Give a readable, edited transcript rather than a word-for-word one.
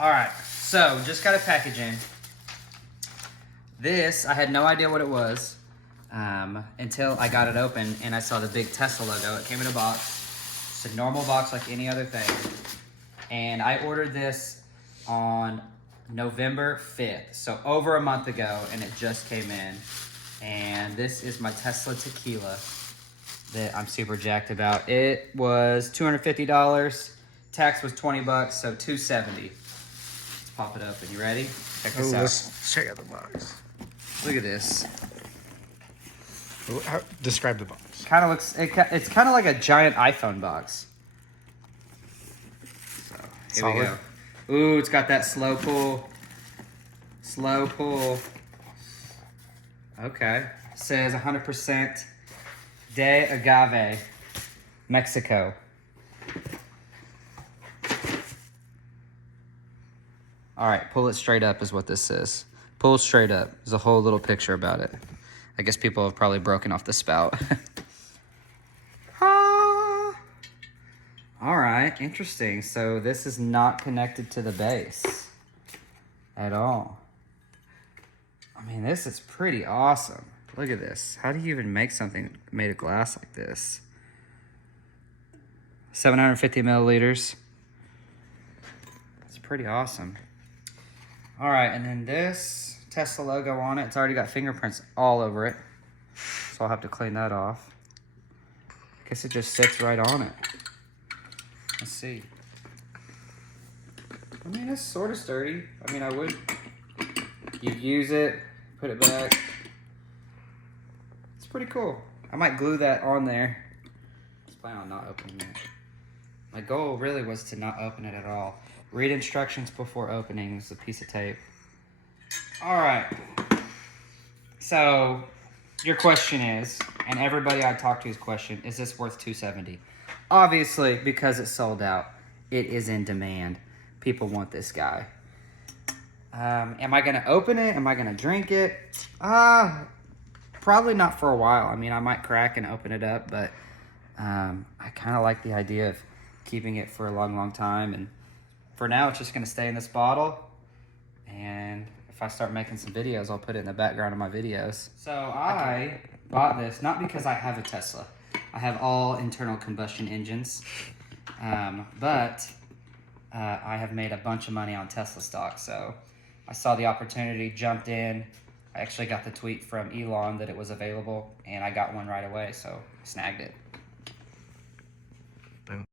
All right, so just got a package in. This, I had no idea what it was until I got it open and I saw the big Tesla logo. It came in a box, just a normal box like any other thing. And I ordered this on November 5th, so over a month ago, and it just came in. And this is my Tesla Tequila that I'm super jacked about. It was $250. Tax was 20 bucks, so $270. Let's pop it open. You ready? Check this out. Let's check out the box. Look at this. Describe the box. Kind of looks. It's kind of like a giant iPhone box. So here we go. Ooh, it's got that slow pull. Slow pull. Okay. It says 100% de agave, Mexico. All right, pull it straight up is what this says. Pull it straight up. There's a whole little picture about it. I guess people have probably broken off the spout. Ah. All right, interesting. So this is not connected to the base at all. I mean, this is pretty awesome. Look at this. How do you even make something made of glass like this? 750 milliliters. It's pretty awesome. All right, and then this Tesla logo on it. It's already got fingerprints all over it. So I'll have to clean that off. I guess it just sits right on it. Let's see. I mean, it's sort of sturdy. I mean, you use it, put it back. It's pretty cool. I might glue that on there. Just plan on not opening it. My goal really was to not open it at all. Read instructions before opening. This is a piece of tape. All right. So your question is, and everybody I talked to's question, is this worth $270? Obviously, because it's sold out, it is in demand. People want this guy. Am I gonna open it? Am I gonna drink it? Probably not for a while. I mean, I might crack and open it up, but I kind of like the idea of keeping it for a long, long time. And for now, it's just gonna stay in this bottle. And if I start making some videos, I'll put it in the background of my videos. So I bought this not because I have a Tesla. I have all internal combustion engines, but I have made a bunch of money on Tesla stock. So I saw the opportunity, jumped in. I actually got the tweet from Elon that it was available, and I got one right away, so I snagged it.